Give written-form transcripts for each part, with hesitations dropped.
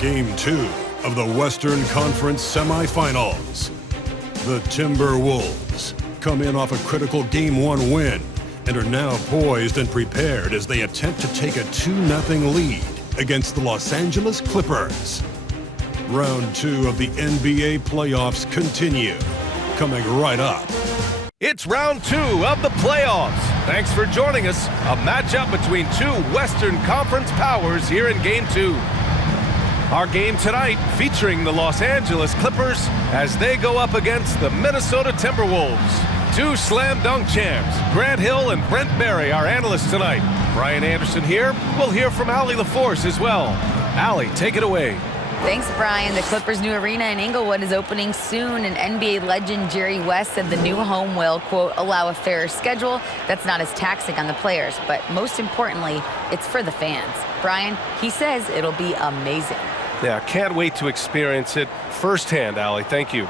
Game 2 of the Western Conference semifinals. The Timberwolves come in off a critical Game 1 win and are now poised and prepared as they attempt to take a 2-0 lead against the Los Angeles Clippers. Round 2 of the NBA playoffs continue, coming right up. It's round 2 of the playoffs. Thanks for joining us. A matchup between two Western Conference powers here in Game 2. Our game tonight featuring the Los Angeles Clippers as they go up against the Minnesota Timberwolves. Two slam dunk champs, Grant Hill and Brent Barry, our analysts tonight. Brian Anderson here. We'll hear from Allie LaForce as well. Allie, take it away. Thanks, Brian. The Clippers' new arena in Inglewood is opening soon, and NBA legend Jerry West said the new home will, quote, allow a fairer schedule that's not as taxing on the players. But most importantly, it's for the fans. Brian, he says it'll be amazing. Yeah, can't wait to experience it firsthand, Allie. Thank you.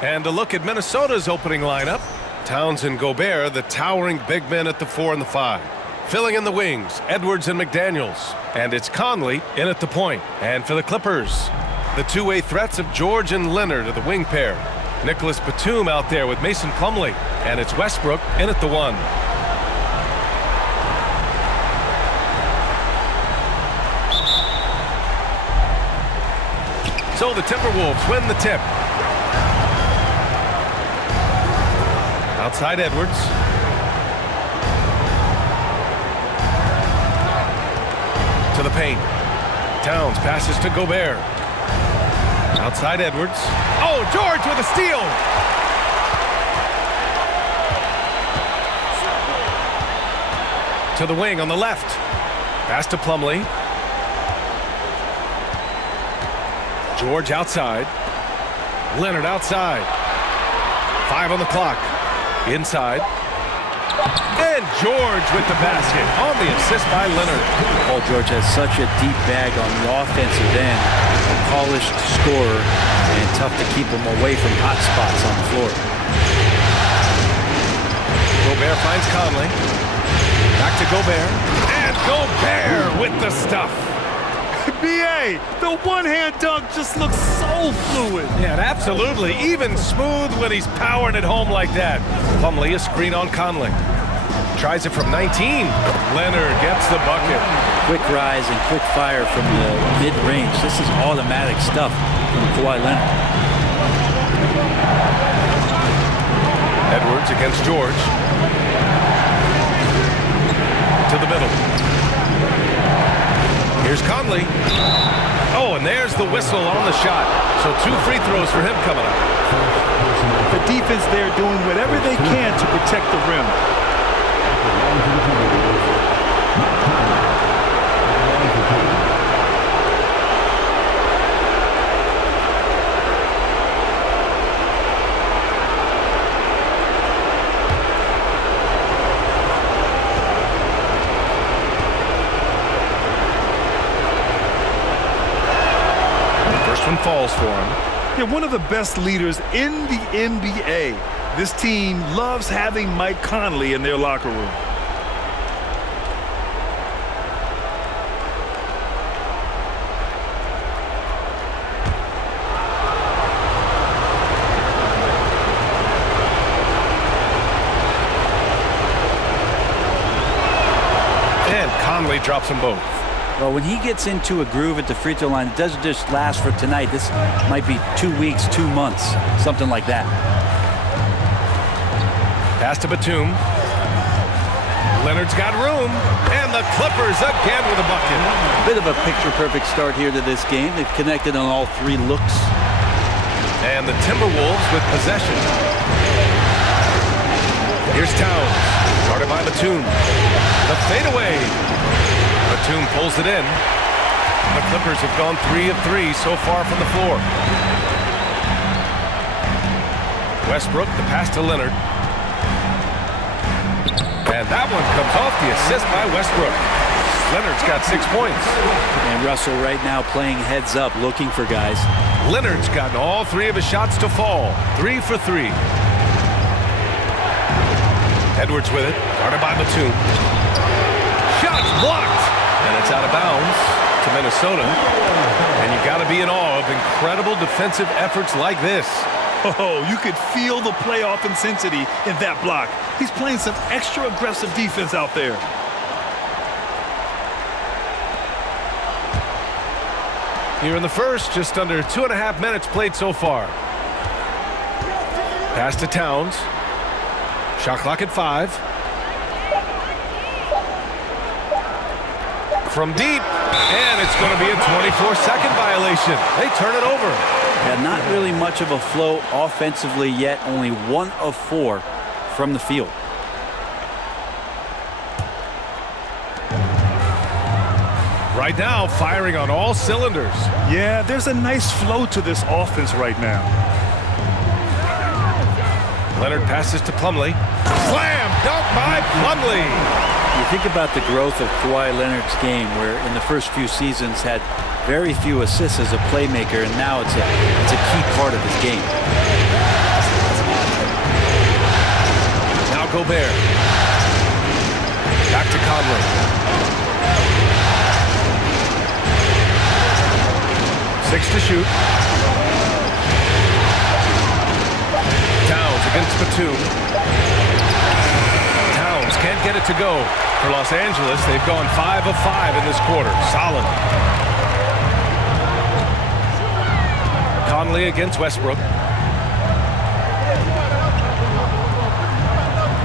And a look at Minnesota's opening lineup. Towns and Gobert, the towering big men at the 4 and the 5. Filling in the wings, Edwards and McDaniels. And it's Conley in at the point. And for the Clippers, the two-way threats of George and Leonard are the wing pair. Nicholas Batum out there with Mason Plumlee. And it's Westbrook in at the 1. So the Timberwolves win the tip. Outside Edwards. To the paint. Towns passes to Gobert. Outside Edwards. Oh, George with a steal. To the wing on the left. Pass to Plumlee. George outside. Leonard outside. 5 on the clock. Inside. And George with the basket on the assist by Leonard. Paul George has such a deep bag on the offensive end. A polished scorer and tough to keep him away from hot spots on the floor. Gobert finds Conley. Back to Gobert. And Gobert with the stuff. B.A., the one-hand dunk just looks so fluid. Yeah, absolutely. Even smooth when he's powering it home like that. Plumlee a screen on Conley. Tries it from 19. Leonard gets the bucket. Quick rise and quick fire from the mid-range. This is automatic stuff from Kawhi Leonard. Edwards against George. To the middle. Here's Conley. Oh, and there's the whistle on the shot. So 2 free throws for him coming up. The defense there doing whatever they can to protect the rim. One falls for him. Yeah, one of the best leaders in the NBA. This team loves having Mike Conley in their locker room. And Conley drops them both. Well, when he gets into a groove at the free throw line, it doesn't just last for tonight. This might be 2 weeks, 2 months, something like that. Pass to Batum. Leonard's got room, and the Clippers again with a bucket. Bit of a picture-perfect start here to this game. They've connected on all 3 looks. And the Timberwolves with possession. Here's Towns, guarded by Batum. The fadeaway. Batum pulls it in. The Clippers have gone 3 of 3 so far from the floor. Westbrook, the pass to Leonard. And that one comes off the assist by Westbrook. Leonard's got 6 points. And Russell right now playing heads up, looking for guys. Leonard's gotten all 3 of his shots to fall. 3 for 3. Edwards with it, guarded by Batum. Shots blocked, and it's out of bounds. to Minnesota. And you got to be in awe of incredible defensive efforts like this. Oh, you could feel the playoff intensity in that block. He's playing some extra aggressive defense out there. Here in the first, just under 2.5 minutes played so far. Pass to Towns. Shot clock at 5. From deep, and it's going to be a 24-second violation. They turn it over. Yeah, not really much of a flow offensively yet. Only 1 of 4 from the field. Right now, firing on all cylinders. Yeah, there's a nice flow to this offense right now. Leonard passes to Plumlee. Slam dunk by Plumlee. You think about the growth of Kawhi Leonard's game, where in the first few seasons had very few assists as a playmaker, and now it's a key part of his game. Now Gobert. Back to Conley. 6 to shoot. Towns against Batum. Towns can't get it to go. For Los Angeles, they've gone 5 of 5 in this quarter. Solid. Conley against Westbrook.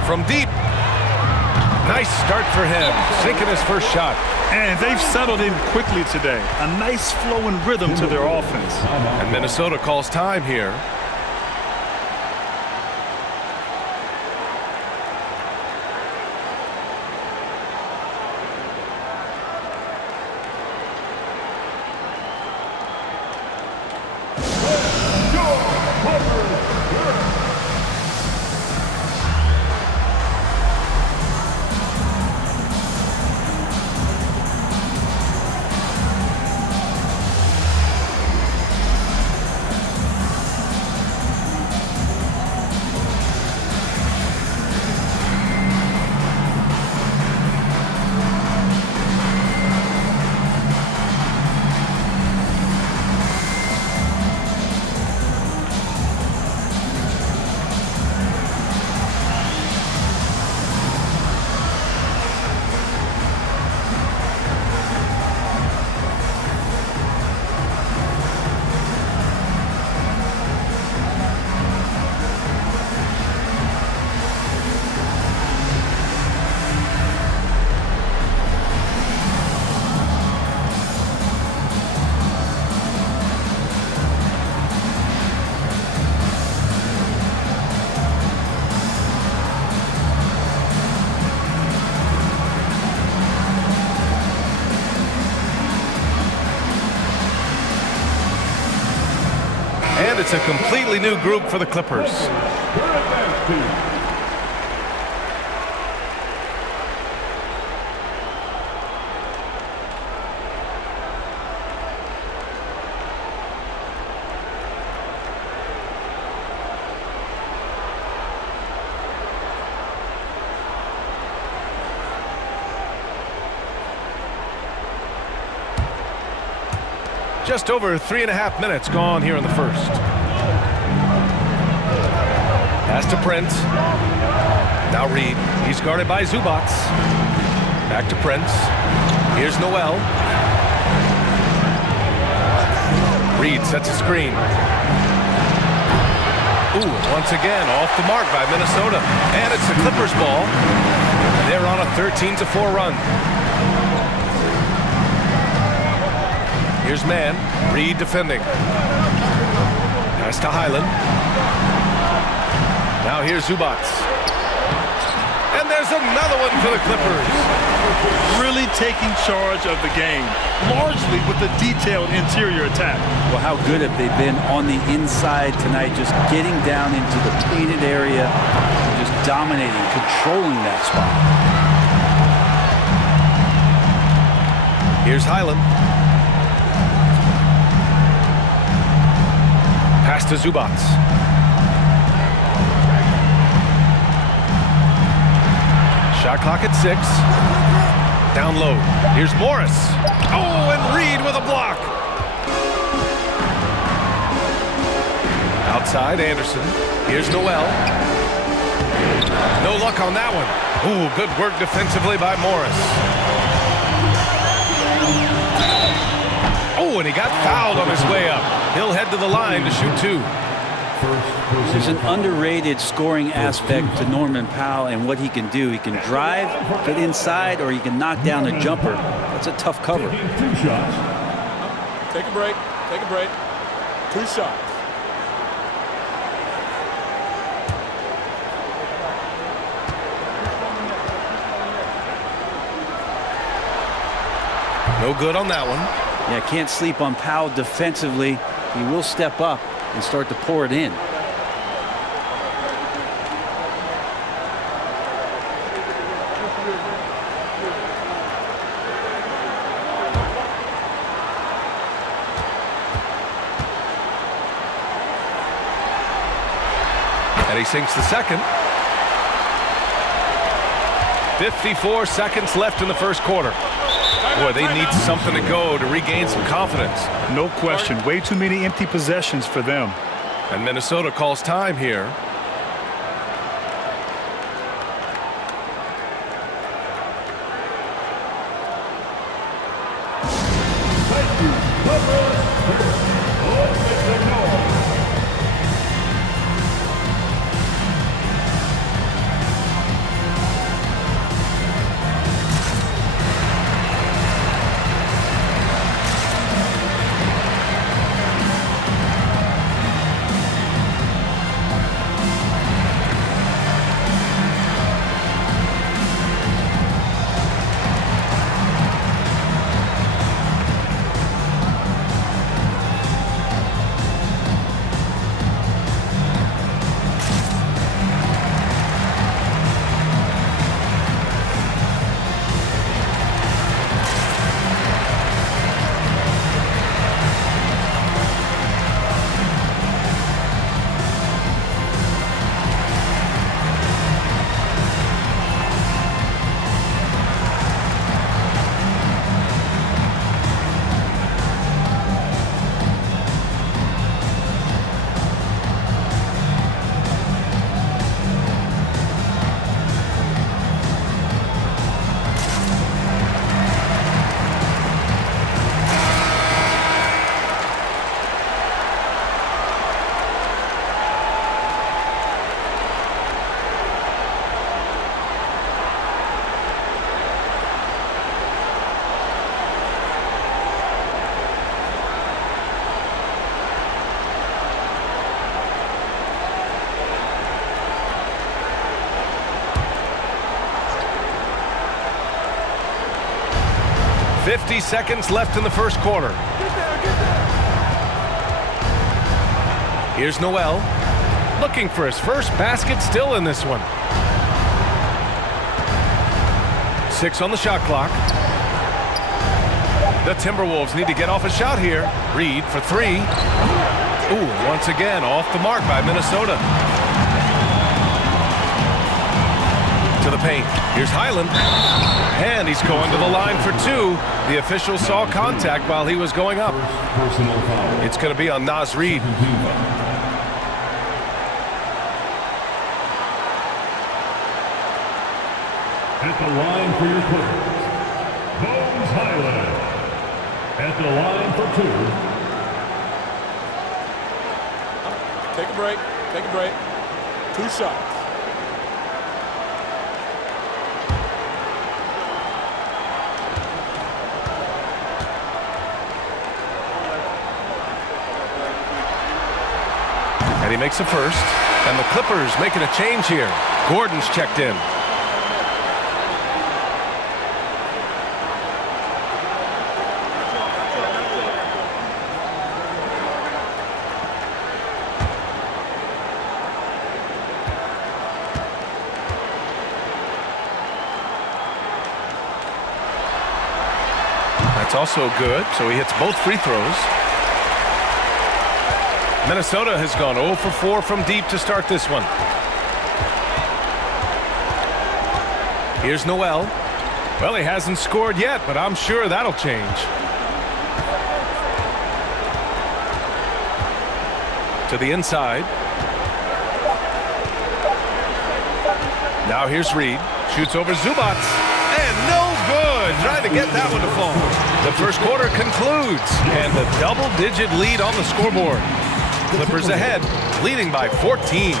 From deep. Nice start for him. Sinking his first shot. And they've settled in quickly today. A nice flow and rhythm to their offense. And Minnesota calls time here. And it's a completely new group for the Clippers. Just over 3.5 minutes gone here in the first. Pass to Prince. Now Reed. He's guarded by Zubac. Back to Prince. Here's Noel. Reed sets a screen. Ooh, once again off the mark by Minnesota. And it's the Clippers ball. They're on a 13-4 run. Here's Mann. Reed defending. Pass to Highland. Now here's Zubac. And there's another one for the Clippers. Really taking charge of the game, largely with a detailed interior attack. Well, how good have they been on the inside tonight, just getting down into the painted area, and just dominating, controlling that spot. Here's Highland. Pass to Zubac. Shot clock at 6. Down low. Here's Morris. Oh, and Reed with a block. Outside, Anderson. Here's Noel. No luck on that one. Ooh, good work defensively by Morris. Oh, and he got fouled on his way up. He'll head to the line to shoot 2. There's an underrated scoring aspect to Norman Powell and what he can do. He can drive, get inside, or he can knock down a jumper. That's a tough cover. 2 shots. Take a break. Take a break. 2 shots. No good on that one. Yeah, can't sleep on Powell defensively. He will step up and start to pour it in. And he sinks the second. 54 seconds left in the first quarter. Boy, they need something to go to regain some confidence. No question. Way too many empty possessions for them. And Minnesota calls time here. .50 seconds left in the first quarter. Here's Noel. Looking for his first basket, still in this one. 6 on the shot clock. The Timberwolves need to get off a shot here. Reed for 3. Ooh, once again, off the mark by Minnesota. To the paint. Here's Highland. And he's going to the line for 2. The official saw contact while he was going up. It's going to be on Naz Reid. At the line for your Clippers, Bones Highland. At the line for 2. Take a break. Take a break. 2 shots. And he makes a first. And the Clippers making a change here. Gordon's checked in. That's also good, so he hits both free throws. Minnesota has gone 0 for 4 from deep to start this one. Here's Noel. Well, he hasn't scored yet, but I'm sure that'll change. To the inside. Now here's Reed. Shoots over Zubac. And no good. Trying to get that one to fall. The first quarter concludes. And the double-digit lead on the scoreboard. Clippers ahead, leading by 14.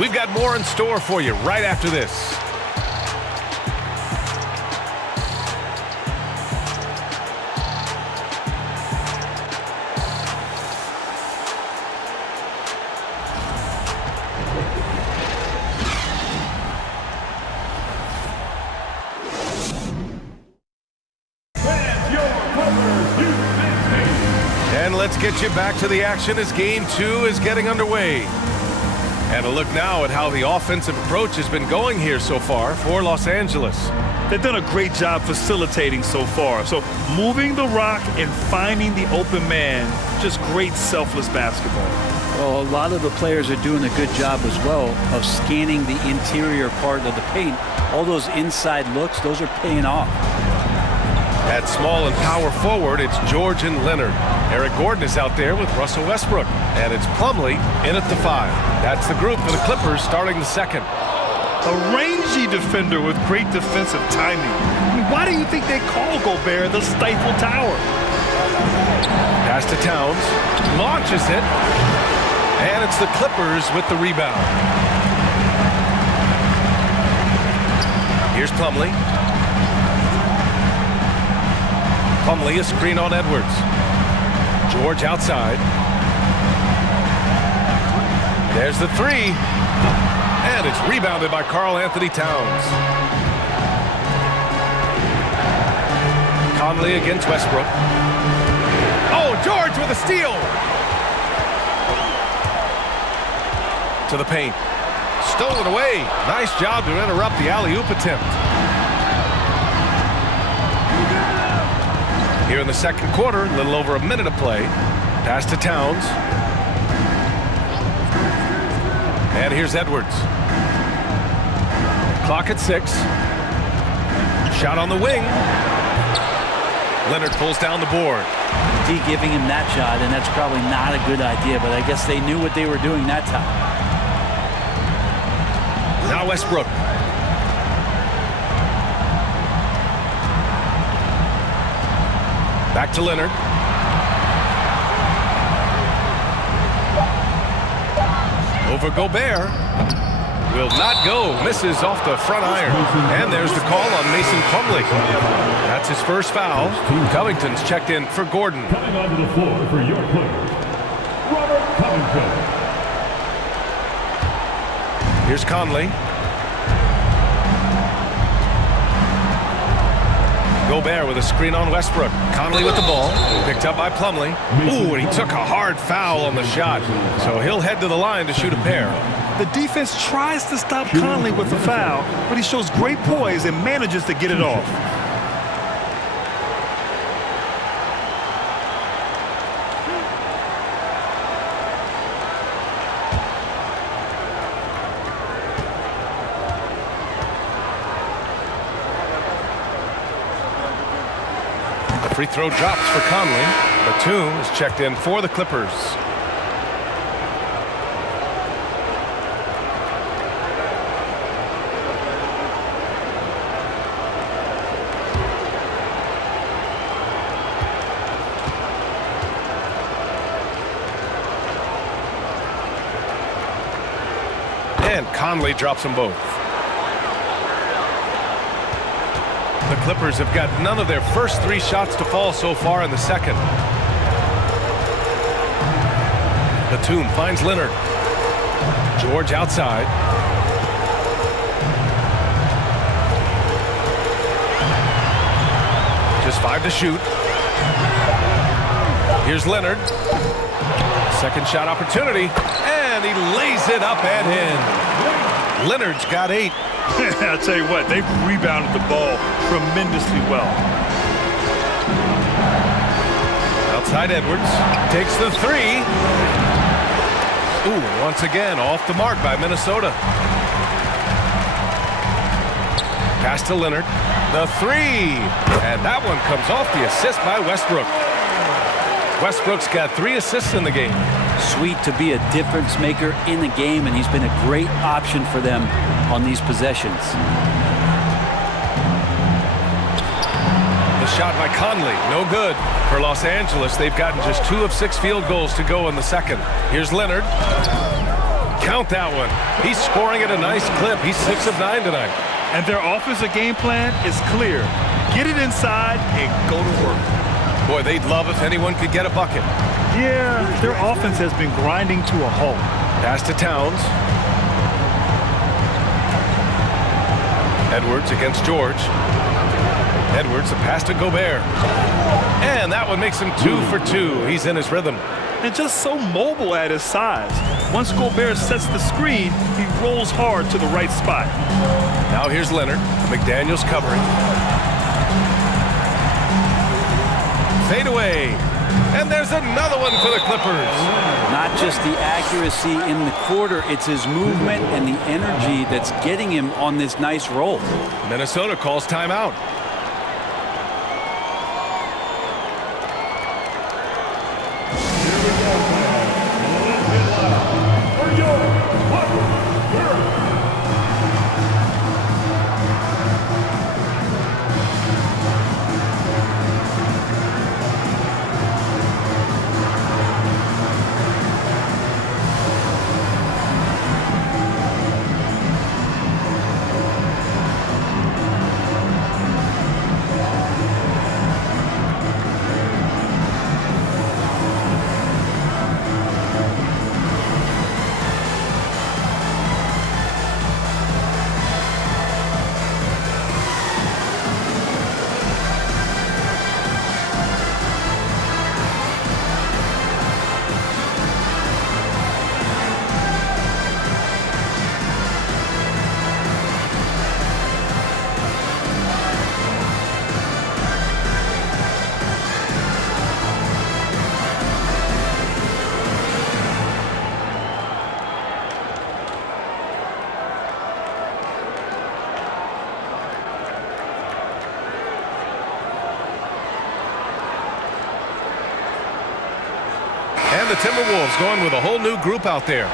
We've got more in store for you right after this. And let's get you back to the action as Game 2 is getting underway. And a look now at how the offensive approach has been going here so far for Los Angeles. They've done a great job facilitating so far. So moving the rock and finding the open man, just great selfless basketball. Well, a lot of the players are doing a good job as well of scanning the interior part of the paint. All those inside looks, those are paying off. At small and power forward, it's George and Leonard. Eric Gordon is out there with Russell Westbrook. And it's Plumlee in at the 5. That's the group for the Clippers starting the second. A rangy defender with great defensive timing. I mean, why do you think they call Gobert the Stifle Tower? Pass to Towns. Launches it. And it's the Clippers with the rebound. Here's Plumlee. Plumlee, a screen on Edwards. George outside. There's the 3. And it's rebounded by Karl-Anthony Towns. Conley against Westbrook. Oh, George with a steal! To the paint. Stolen away. Nice job to interrupt the alley-oop attempt. Here in the second quarter, a little over a minute of play. Pass to Towns. And here's Edwards. Clock at 6. Shot on the wing. Leonard pulls down the board. D giving him that shot, and that's probably not a good idea, but I guess they knew what they were doing that time. Now Westbrook. Back to Leonard. Over Gobert. Will not go. Misses off the front iron. And there's the call on Mason Plumlee. That's his first foul. Covington's checked in for Gordon. Coming onto the floor for your Clippers, Robert Covington. Here's Conley. Gobert with a screen on Westbrook. Conley with the ball. Picked up by Plumlee. Ooh, and he took a hard foul on the shot. So he'll head to the line to shoot a pair. The defense tries to stop Conley with the foul, but he shows great poise and manages to get it off. Free throw drops for Conley. Batum is checked in for the Clippers. And Conley drops them both. The Clippers have got none of their first 3 shots to fall so far in the second. Batum finds Leonard. George outside. Just 5 to shoot. Here's Leonard. Second shot opportunity. And he lays it up and in. Leonard's got 8. I'll tell you what, they've rebounded the ball tremendously well. Outside Edwards. Takes the 3. Ooh, once again, off the mark by Minnesota. Pass to Leonard. The three. And that one comes off the assist by Westbrook. Westbrook's got 3 assists in the game. Sweet to be a difference maker in the game, and he's been a great option for them on these possessions. The shot by Conley, no good. For Los Angeles, they've gotten just 2 of 6 field goals to go in the second. Here's Leonard. Count that one. He's scoring at a nice clip. He's 6 of 9 tonight. And their offensive game plan is clear. Get it inside and go to work. Boy, they'd love if anyone could get a bucket. Yeah, their offense has been grinding to a halt. Pass to Towns. Edwards against George. Edwards, a pass to Gobert. And that one makes him 2 for 2. He's in his rhythm. And just so mobile at his size. Once Gobert sets the screen, he rolls hard to the right spot. Now here's Leonard. McDaniels covering. Fade away. And there's another one for the Clippers. Not just the accuracy in the quarter, it's his movement and the energy that's getting him on this nice roll. Minnesota calls timeout. And the Timberwolves going with a whole new group out there.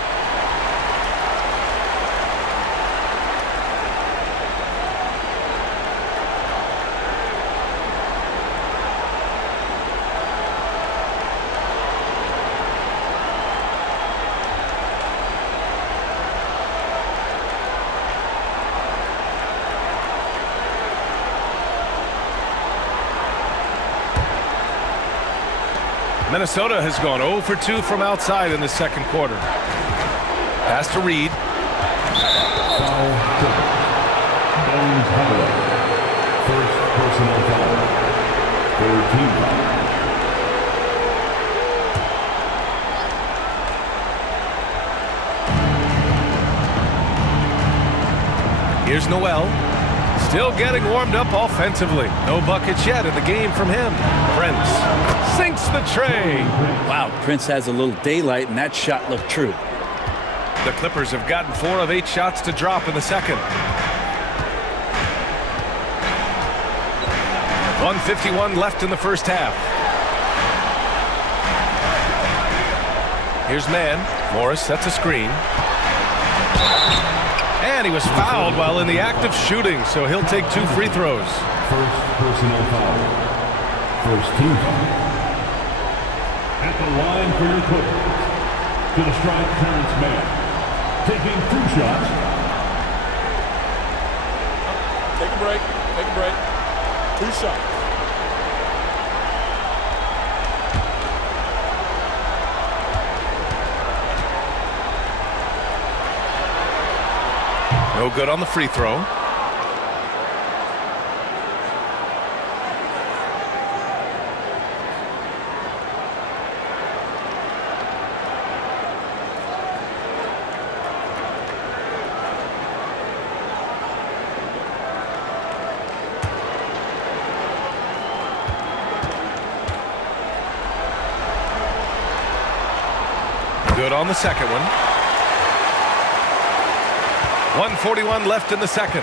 Minnesota has gone 0 for 2 from outside in the second quarter. Pass to Reed. Foul. Bones Highway. First personal foul. Third team foul. Here's Noel. Still getting warmed up offensively. No buckets yet in the game from him. Prince sinks the tray. Wow, Prince has a little daylight, and that shot looked true. The Clippers have gotten 4 of 8 shots to drop in the second. 1:51 left in the first half. Here's Mann. Morris sets a screen. And he was fouled while in the act of shooting, so he'll take 2 free throws. First personal foul. First team foul. At the line for your Clippers. To the strike, Terrence Mann. Taking 2 shots. Take a break. Take a break. 2 shots. No good on the free throw. Good on the second one. 1:41 left in the second.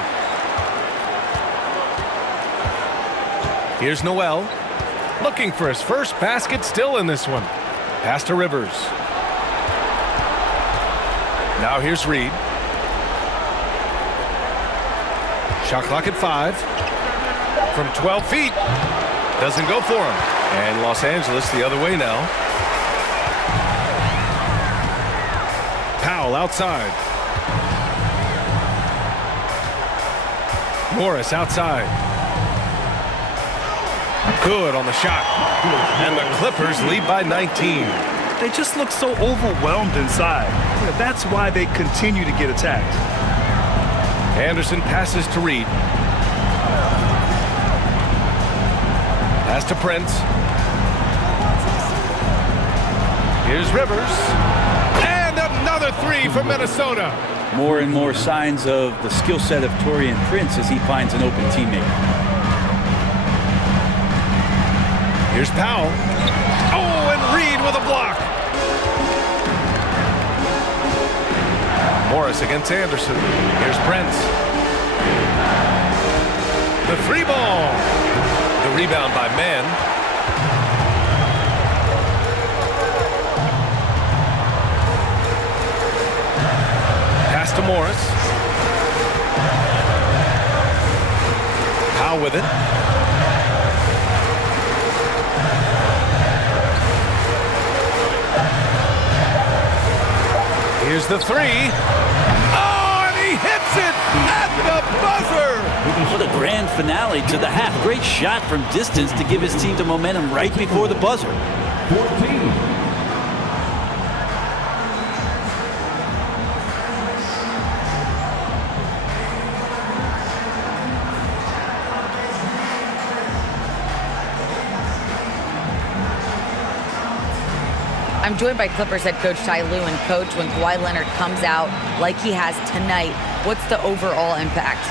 Here's Noel. Looking for his first basket still in this one. Pass to Rivers. Now here's Reed. Shot clock at 5. From 12 feet. Doesn't go for him. And Los Angeles the other way now. Powell outside. Morris outside. Good on the shot. And the Clippers lead by 19. They just look so overwhelmed inside. That's why they continue to get attacked. Anderson passes to Reed. Pass to Prince. Here's Rivers. And another three for Minnesota. More and more signs of the skill set of Taurean Prince as he finds an open teammate. Here's Powell. Oh, and Reed with a block. Morris against Anderson. Here's Prince. The three ball. The rebound by Mann. Pass to Morris. Powell with it. Here's the three. Oh, and he hits it at the buzzer. What a grand finale to the half. Great shot from distance to give his team the momentum right before the buzzer. 14. I'm joined by Clippers head coach Ty Lue. And coach, when Kawhi Leonard comes out like he has tonight, what's the overall impact?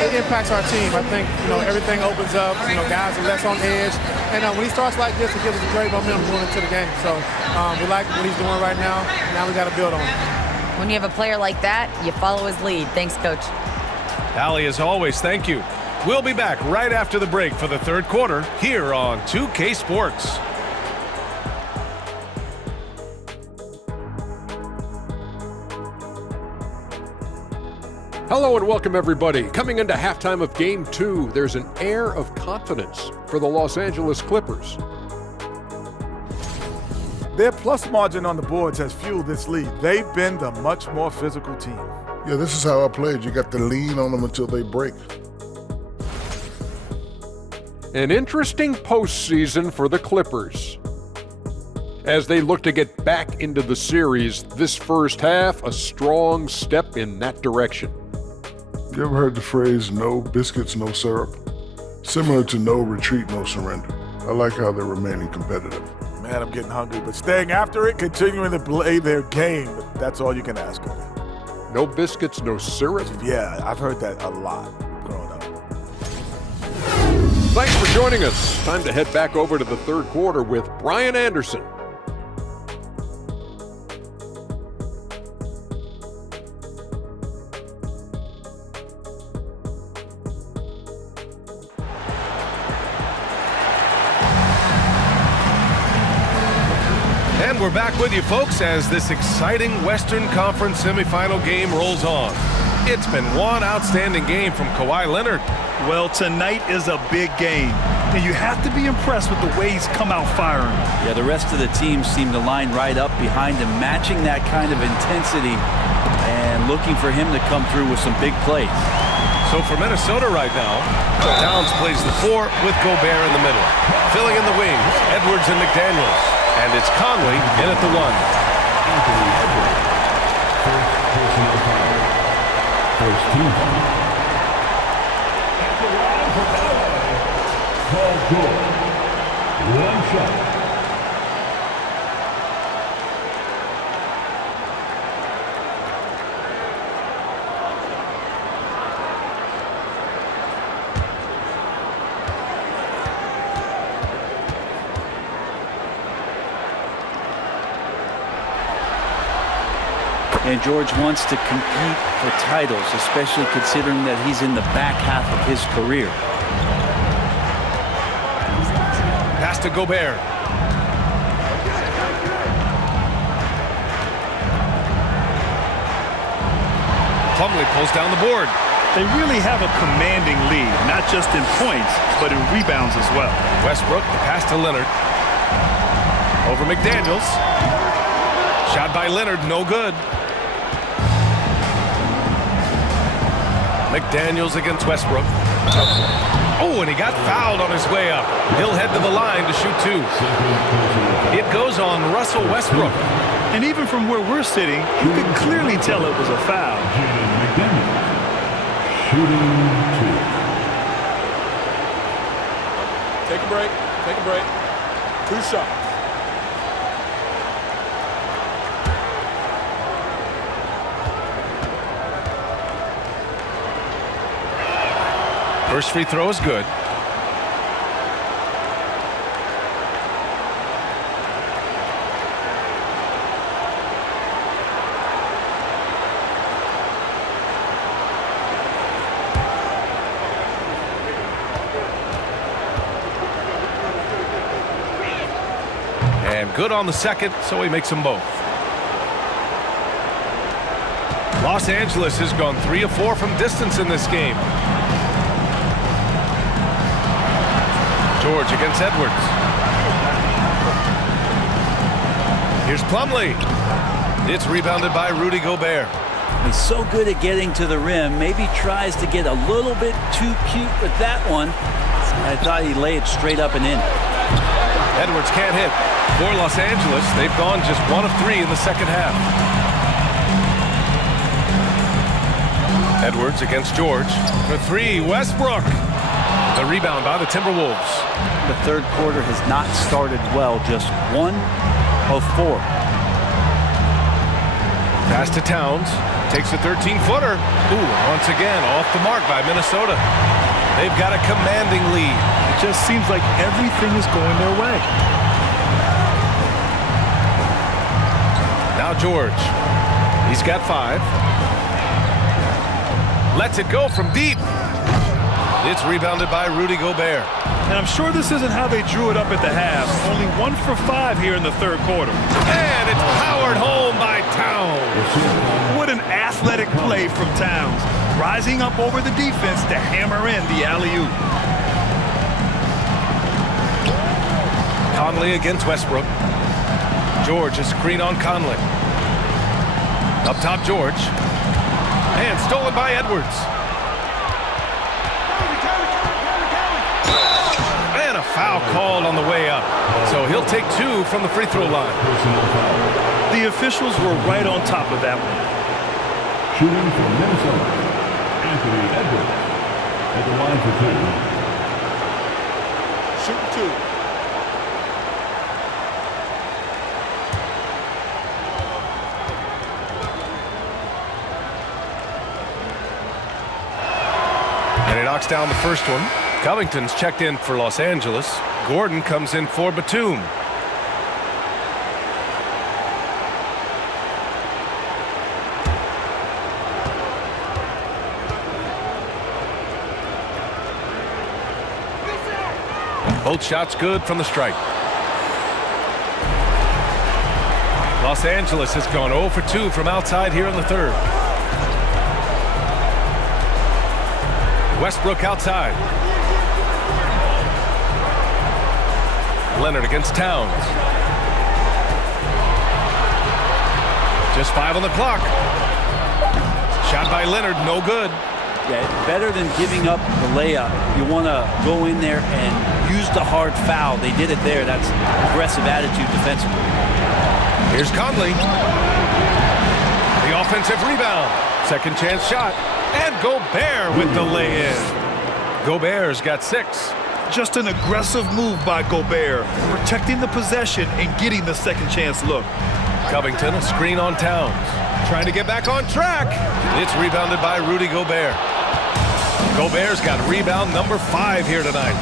It impacts our team. I think, everything opens up. Guys are less on edge. And when he starts like this, it gives us a great momentum going into the game. So we like what he's doing right now. Now we got to build on it. When you have a player like that, you follow his lead. Thanks, coach. Allie, as always, thank you. We'll be back right after the break for the third quarter here on 2K Sports. Hello and welcome, everybody. Coming into halftime of Game 2, there's an air of confidence for the Los Angeles Clippers. Their plus margin on the boards has fueled this lead. They've been the much more physical team. Yeah, this is how I played. You got to lean on them until they break. An interesting postseason for the Clippers. As they look to get back into the series, this first half, a strong step in that direction. You ever heard the phrase, no biscuits, no syrup? Similar to no retreat, no surrender. I like how they're remaining competitive. Man, I'm getting hungry, but staying after it, continuing to play their game, that's all you can ask of them. No biscuits, no syrup? Yeah, I've heard that a lot growing up. Thanks for joining us. Time to head back over to the third quarter with Brian Anderson. And we're back with you, folks, as this exciting Western Conference semifinal game rolls on. It's been one outstanding game from Kawhi Leonard. Well, tonight is a big game, and you have to be impressed with the way he's come out firing. Yeah, the rest of the team seem to line right up behind him, matching that kind of intensity and looking for him to come through with some big plays. So for Minnesota right now, Towns plays the 4 with Gobert in the middle. Filling in the wings, Edwards and McDaniels. And it's Conley in at the 1. First team foul. Paul George. One shot. And George wants to compete for titles, especially considering that he's in the back half of his career. to Gobert. Plumlee pulls down the board. They really have a commanding lead, not just in points, but in rebounds as well. Westbrook, the pass to Leonard. Over McDaniels. Shot by Leonard, no good. McDaniels against Westbrook. Oh, and he got fouled on his way up. He'll head to the line to shoot two. It goes on Russell Westbrook. And even from where we're sitting, you can clearly tell it was a foul. Shooting two. Take a break. Take a break. 2 shots. First free throw is good. And good on the second, so he makes them both. Los Angeles has gone 3 of 4 from distance in this game. George against Edwards. Here's Plumlee. It's rebounded by Rudy Gobert. He's so good at getting to the rim. Maybe tries to get a little bit too cute with that one. I thought he'd lay it straight up and in. Edwards can't hit. For Los Angeles, they've gone just 1 of 3 in the second half. Edwards against George. For 3, Westbrook. The rebound by the Timberwolves. The third quarter has not started well, just 1 of 4. Pass to Towns. Takes a 13-footer. Ooh, once again, off the mark by Minnesota. They've got a commanding lead. It just seems like everything is going their way. Now George. He's got 5. Lets it go from deep. It's rebounded by Rudy Gobert. And I'm sure this isn't how they drew it up at the half. Only 1 for 5 here in the third quarter. And it's powered home by Towns. What an athletic play from Towns. Rising up over the defense to hammer in the alley-oop. Conley against Westbrook. George, a screen on Conley. Up top, George. And stolen by Edwards. And a foul called on the way up. So he'll take 2 from the free throw line. The officials were right on top of that one. Shooting from Minnesota, Anthony Edwards at the line for 2. Shooting 2. And he knocks down the first one. Covington's checked in for Los Angeles. Gordon comes in for Batum. Both shots good from the stripe. Los Angeles has gone 0 for 2 from outside here in the third. Westbrook outside. Leonard against Towns. Just 5 on the clock. Shot by Leonard, no good. Yeah, better than giving up the layup. You want to go in there and use the hard foul. They did it there. That's aggressive attitude defensively. Here's Conley. The offensive rebound. Second chance shot. And Gobert with the lay-in. Gobert's got 6. Just an aggressive move by Gobert, protecting the possession and getting the second chance look. Covington, a screen on Towns. Trying to get back on track. It's rebounded by Rudy Gobert. Gobert's got rebound number 5 here tonight.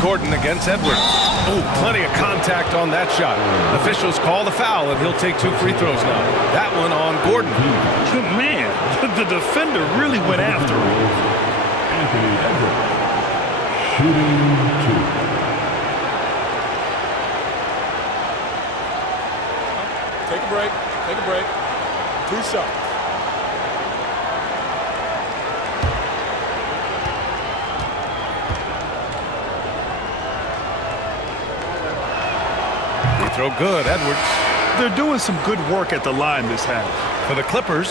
Gordon against Edwards. Oh, plenty of contact on that shot. Officials call the foul, and he'll take 2 free throws now. That one on Gordon. Man, the defender really went after him. Anthony Edwards Shooting 2. Take a break. Take a break. 2 shots. Free throw good, Edwards. They're doing some good work at the line this half. For the Clippers,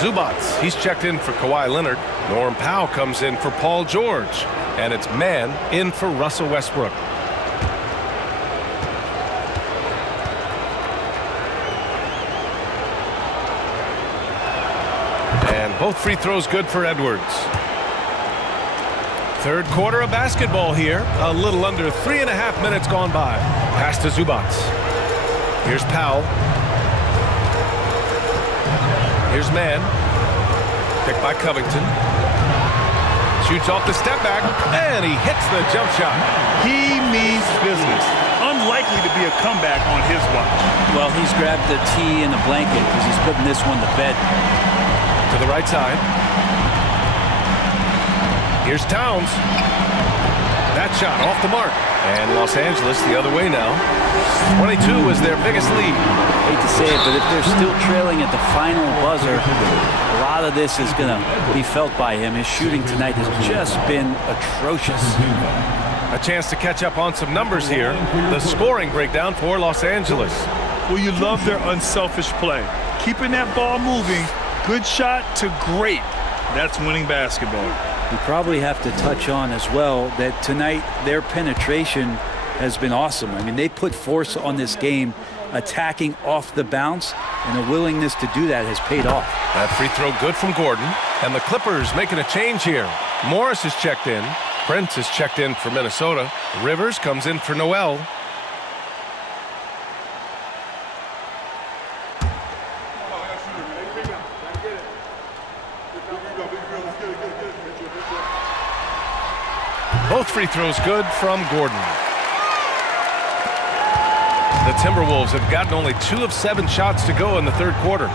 Zubats. He's checked in for Kawhi Leonard. Norm Powell comes in for Paul George. And it's Mann in for Russell Westbrook. And both free throws good for Edwards. Third quarter of basketball here. A little under 3.5 minutes gone by. Pass to Zubats. Here's Powell. Here's Mann. Picked by Covington. Shoots off the step back, and he hits the jump shot. He means business. Unlikely to be a comeback on his watch. Well, he's grabbed the tee and the blanket because he's putting this one to bed. To the right side. Here's Towns. That shot off the mark. And Los Angeles the other way now. 22 is their biggest lead. Hate to say it, but if they're still trailing at the final buzzer, a lot of this is going to be felt by him. His shooting tonight has just been atrocious. A chance to catch up on some numbers here. The scoring breakdown for Los Angeles. Well, you love their unselfish play. Keeping that ball moving, good shot to great. That's winning basketball. We probably have to touch on as well that tonight their penetration has been awesome. I mean, they put force on this game, attacking off the bounce, and the willingness to do that has paid off. That free throw good from Gordon. And the Clippers making a change here. Morris is checked in. Prince is checked in for Minnesota. Rivers comes in for Noel. Both free throws good from Gordon. The Timberwolves have gotten only 2 of 7 shots to go in the third quarter.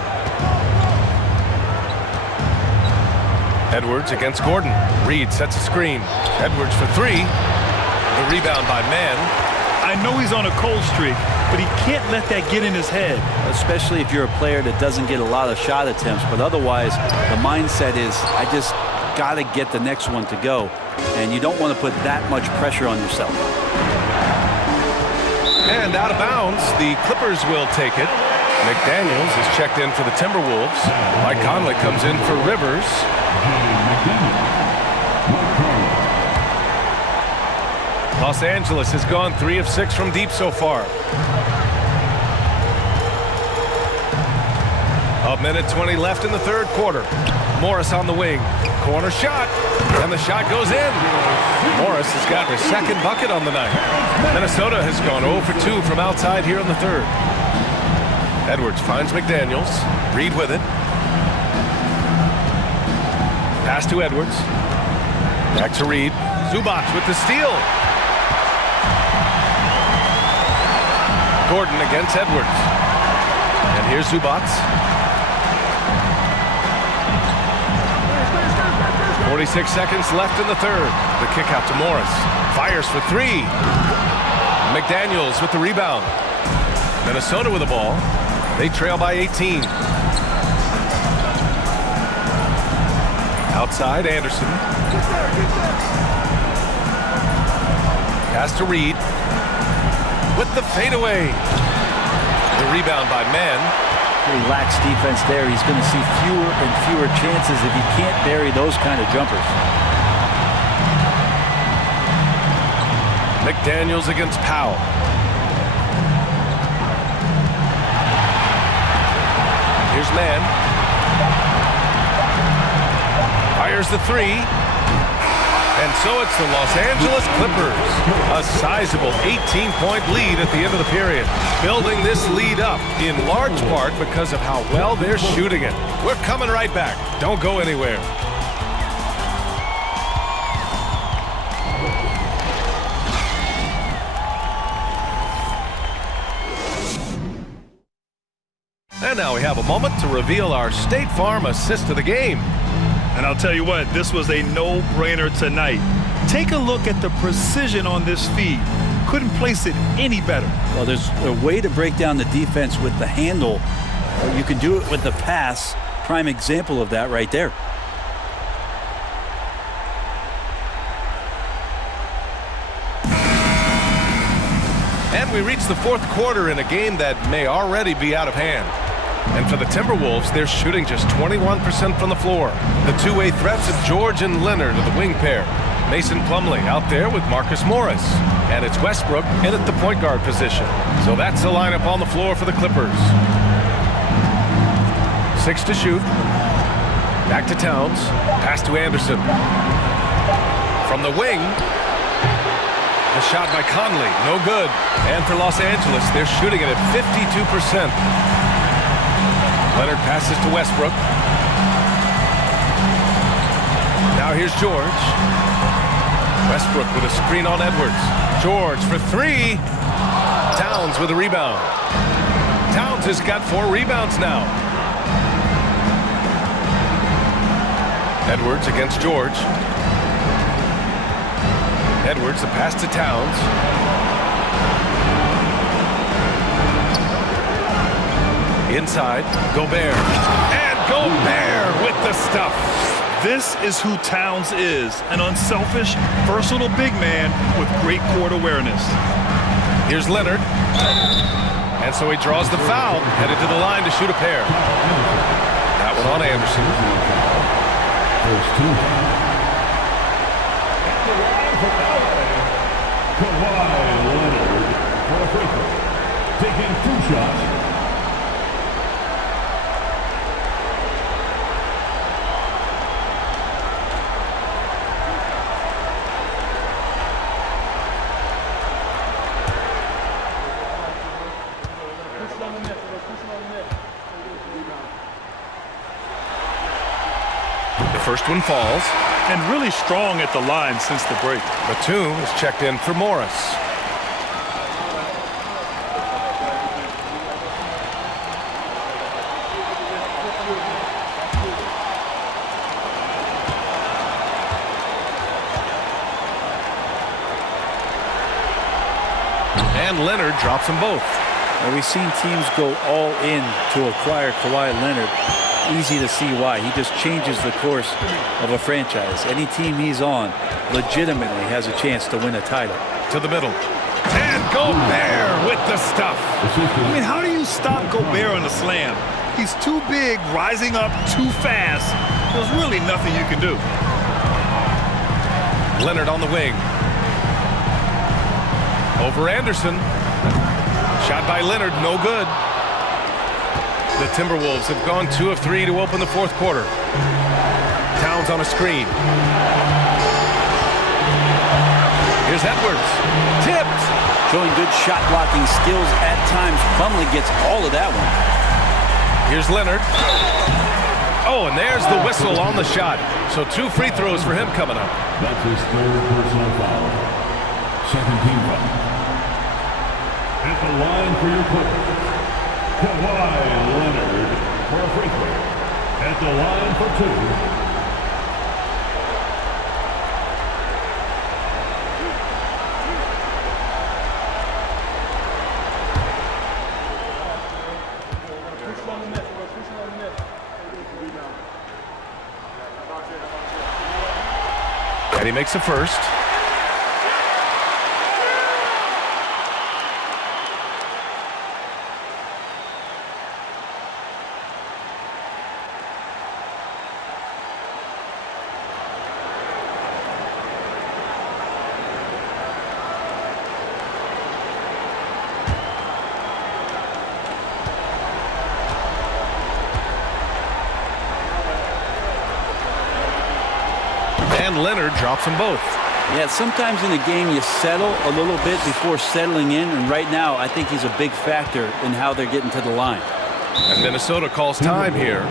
Edwards against Gordon. Reed sets a screen. Edwards for 3. The rebound by Mann. I know he's on a cold streak, but he can't let that get in his head. Especially if you're a player that doesn't get a lot of shot attempts, but otherwise the mindset is, I just got to get the next one to go. And you don't want to put that much pressure on yourself. And out of bounds, the Clippers will take it. McDaniels is checked in for the Timberwolves. Mike Conley comes in for Rivers. Los Angeles has gone 3 of 6 from deep so far. A minute 20 left in the third quarter. Morris on the wing. Corner shot. And the shot goes in. Morris has gotten his second bucket on the night. Minnesota has gone 0 for 2 from outside here in the third. Edwards finds McDaniels. Reed with it. Pass to Edwards. Back to Reed. Zubac with the steal. Gordon against Edwards. And here's Zubac. 46 seconds left in the third. The kick out to Morris. Fires for 3. McDaniels with the rebound. Minnesota with the ball. They trail by 18. Outside, Anderson. Pass to Reed. With the fadeaway. The rebound by Mann. Pretty lax defense there. He's going to see fewer and fewer chances if he can't bury those kind of jumpers. McDaniels against Powell. Here's Mann. Fires the 3. And so it's the Los Angeles Clippers. A sizable 18-point lead at the end of the period. Building this lead up in large part because of how well they're shooting it. We're coming right back. Don't go anywhere. And now we have a moment to reveal our State Farm assist of the game. And I'll tell you what, this was a no-brainer tonight. Take a look at the precision on this feed. Couldn't place it any better. Well, there's a way to break down the defense with the handle. You can do it with the pass. Prime example of that right there. And we reach the fourth quarter in a game that may already be out of hand. And for the Timberwolves, they're shooting just 21% from the floor. The two-way threats of George and Leonard are the wing pair. Mason Plumlee out there with Marcus Morris. And it's Westbrook in at the point guard position. So that's the lineup on the floor for the Clippers. 6 to shoot. Back to Towns. Pass to Anderson. From the wing. A shot by Conley. No good. And for Los Angeles, they're shooting it at 52%. Leonard passes to Westbrook. Now here's George. Westbrook with a screen on Edwards. George for 3. Towns with a rebound. Towns has got 4 rebounds now. Edwards against George. Edwards, the pass to Towns. Inside, Gobert. And Gobert with the stuff. This is who Towns is, an unselfish, versatile big man with great court awareness. Here's Leonard. And so he draws the foul, headed to the line to shoot a pair. That one on Anderson. First team. Kawhi Leonard for a free throw. Taking 2 shots. First one falls. And really strong at the line since the break. Batum is checked in for Morris. And Leonard drops them both. Now, we've seen teams go all in to acquire Kawhi Leonard. Easy to see why. He just changes the course of a franchise. Any team he's on legitimately has a chance to win a title. To the middle. And Gobert with the stuff. I mean, how do you stop Gobert on the slam? He's too big, rising up too fast. There's really nothing you can do. Leonard on the wing. Over Anderson. Shot by Leonard, no good. The Timberwolves have gone 2 of 3 to open the fourth quarter. Towns on a screen. Here's Edwards. Tipped. Showing good shot blocking skills at times. Plumlee gets all of that one. Here's Leonard. Oh, and there's the whistle on the shot. So 2 free throws for him coming up. That's his 3rd personal foul. Second team foul. At the line for your Clippers, Kawhi Leonard for a free throw. At the line for 2. And he makes the first. And Leonard drops them both. Yeah, sometimes in a game you settle a little bit before settling in, and right now I think he's a big factor in how they're getting to the line. And Minnesota calls time here.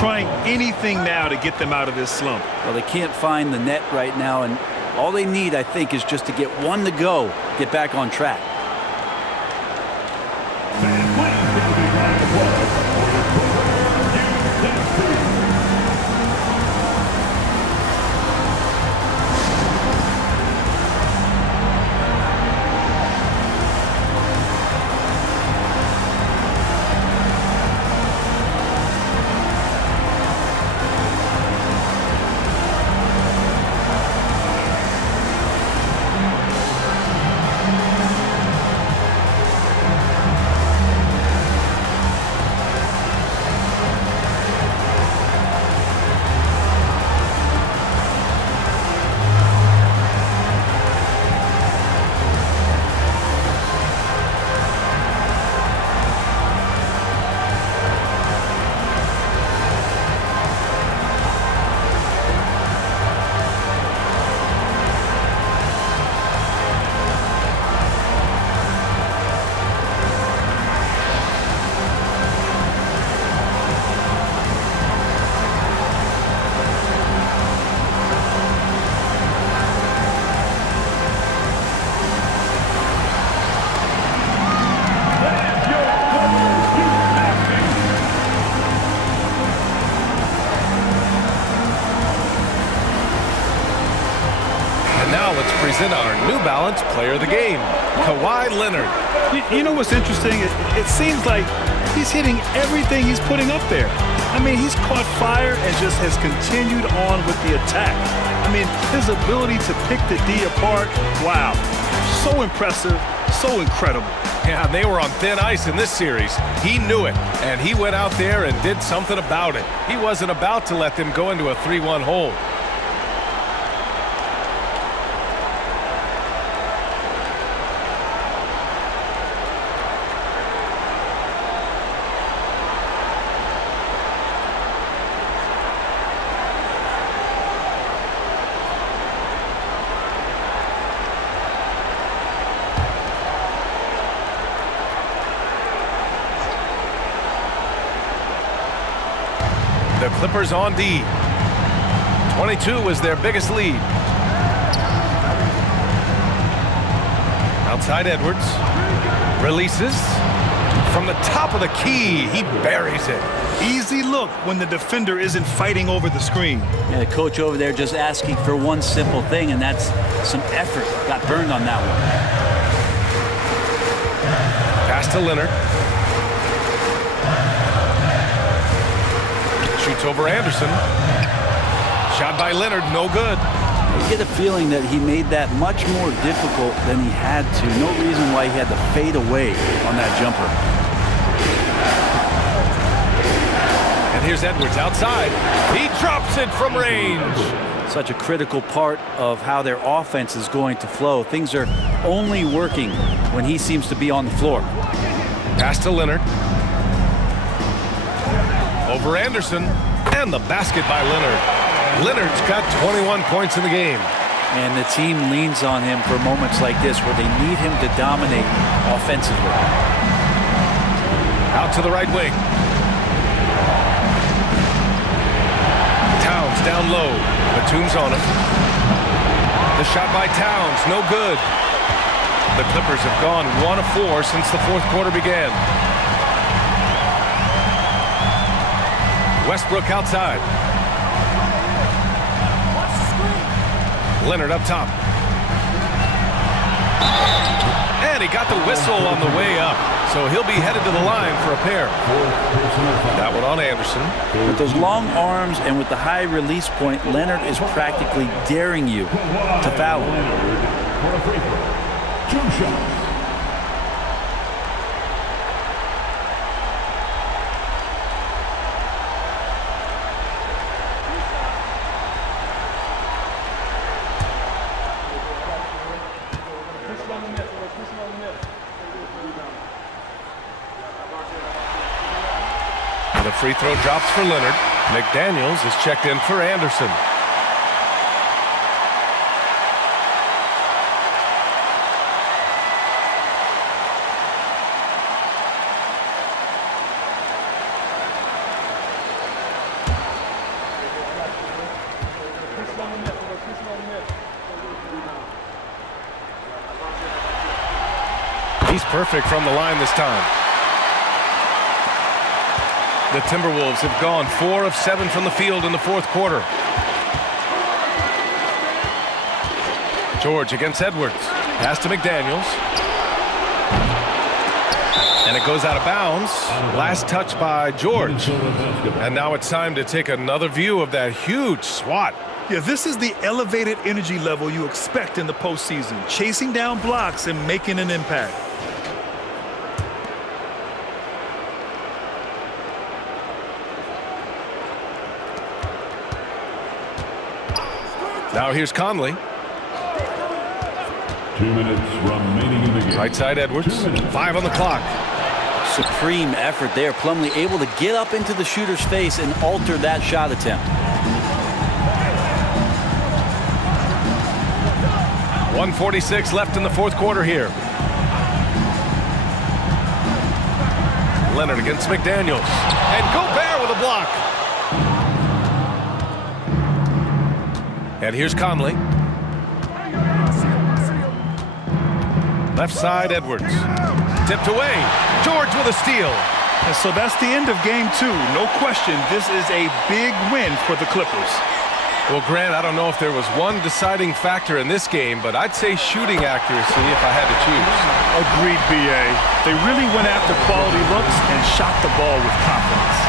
Trying anything now to get them out of this slump. Well, they can't find the net right now, and all they need, I think, is just to get one to go, get back on track. let's present our New Balance Player of the Game, Kawhi Leonard. You know what's interesting? It seems like he's hitting everything he's putting up there. I mean, he's caught fire and just has continued on with the attack. I mean, his ability to pick the D apart, wow. So impressive, so incredible. Yeah, they were on thin ice in this series. He knew it, and he went out there and did something about it. He wasn't about to let them go into a 3-1 hole. The Clippers on D. 22 was their biggest lead. Outside Edwards. Releases. From the top of the key, he buries it. Easy look when the defender isn't fighting over the screen. Yeah, the coach over there just asking for one simple thing, and that's some effort. Got burned on that one. Pass to Leonard. Shoots over Anderson. Shot by Leonard, no good. You get a feeling that he made that much more difficult than he had to. No reason why he had to fade away on that jumper. And here's Edwards outside. He drops it from range. Such a critical part of how their offense is going to flow. Things are only working when he seems to be on the floor. Pass to Leonard. Over Anderson, and the basket by Leonard. Leonard's got 21 points in the game. And the team leans on him for moments like this where they need him to dominate offensively. Out to the right wing. Towns down low. Batum's on him. The shot by Towns, no good. The Clippers have gone 1 of 4 since the fourth quarter began. Westbrook outside. Leonard up top. And he got the whistle on the way up. So he'll be headed to the line for a pair. That one on Anderson. With those long arms and with the high release point, Leonard is practically daring you to foul him. 2 shots. The free throw drops for Leonard. McDaniels is checked in for Anderson. He's perfect from the line this time. The Timberwolves have gone 4 of 7 from the field in the fourth quarter. George against Edwards. Pass to McDaniels. And it goes out of bounds. Last touch by George. And now it's time to take another view of that huge swat. Yeah, this is the elevated energy level you expect in the postseason. Chasing down blocks and making an impact. Now here's Conley. 2 minutes remaining in the game. Right side Edwards. 5 on the clock. Supreme effort there. Plumlee able to get up into the shooter's face and alter that shot attempt. 1:46 left in the fourth quarter here. Leonard against McDaniels. And Gobert with a block. And here's Conley. Left side, Edwards. Tipped away. George with a steal. And so that's the end of game 2. No question, this is a big win for the Clippers. Well, Grant, I don't know if there was one deciding factor in this game, but I'd say shooting accuracy if I had to choose. Agreed, B.A. They really went after quality looks and shot the ball with confidence.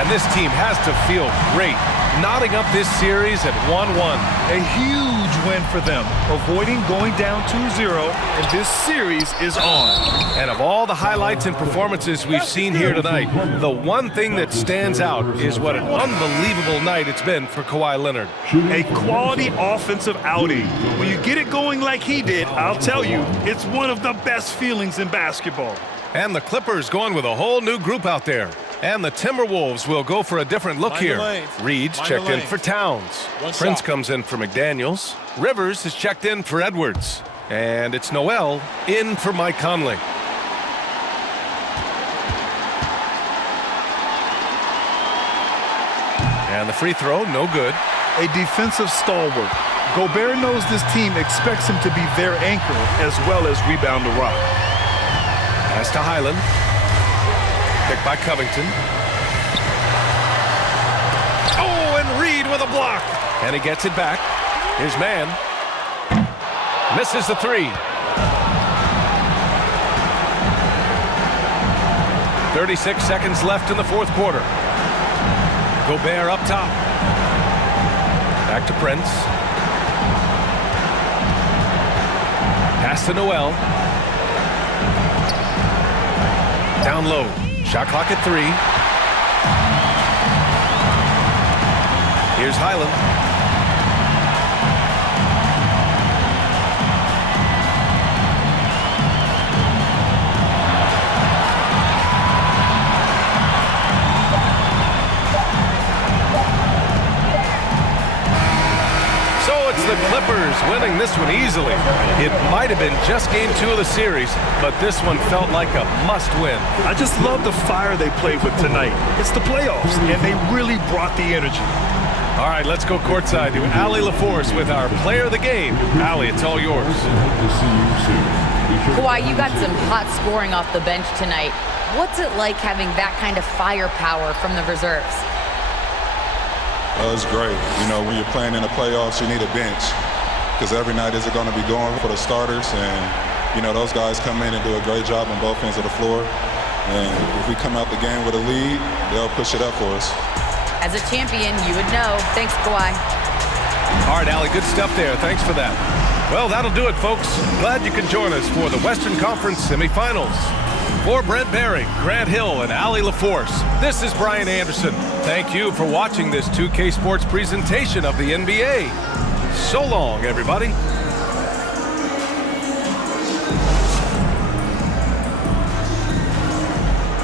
And this team has to feel great, knotting up this series at 1-1. A huge win for them, avoiding going down 2-0, and this series is on. And of all the highlights and performances we've seen here tonight, the one thing that stands out is what an unbelievable night it's been for Kawhi Leonard. A quality offensive outing. When you get it going like he did, I'll tell you, it's one of the best feelings in basketball. And the Clippers going with a whole new group out there. And the Timberwolves will go for a different look here. Reed's checked in for Towns. Prince comes in for McDaniels. Rivers is checked in for Edwards. And it's Noel in for Mike Conley. And the free throw, no good. A defensive stalwart. Gobert knows this team expects him to be their anchor as well as rebound the rock. Pass to Highland. Picked by Covington. Oh, and Reed with a block. And he gets it back. His man. Misses the three. 36 seconds left in the fourth quarter. Gobert up top. Back to Prince. Pass to Noel. Down low. Shot clock at 3. Here's Highland. So it's the Clippers winning this one easily. It might have been just game 2 of the series, but this one felt like a must-win. I just love the fire they played with tonight. It's the playoffs, and they really brought the energy. All right, let's go courtside to Allie LaForce with our player of the game. Allie, it's all yours. Kawhi, you got some hot scoring off the bench tonight. What's it like having that kind of firepower from the reserves? It's great. You know, when you're playing in the playoffs, you need a bench because every night isn't going to be going for the starters. And, you know, those guys come in and do a great job on both ends of the floor. And if we come out the game with a lead, they'll push it up for us. As a champion, you would know. Thanks, Kawhi. All right, Allie, good stuff there. Thanks for that. Well, that'll do it, folks. Glad you could join us for the Western Conference semifinals. For Brent Barry, Grant Hill, and Allie LaForce, this is Brian Anderson. Thank you for watching this 2K Sports presentation of the NBA. So long, everybody.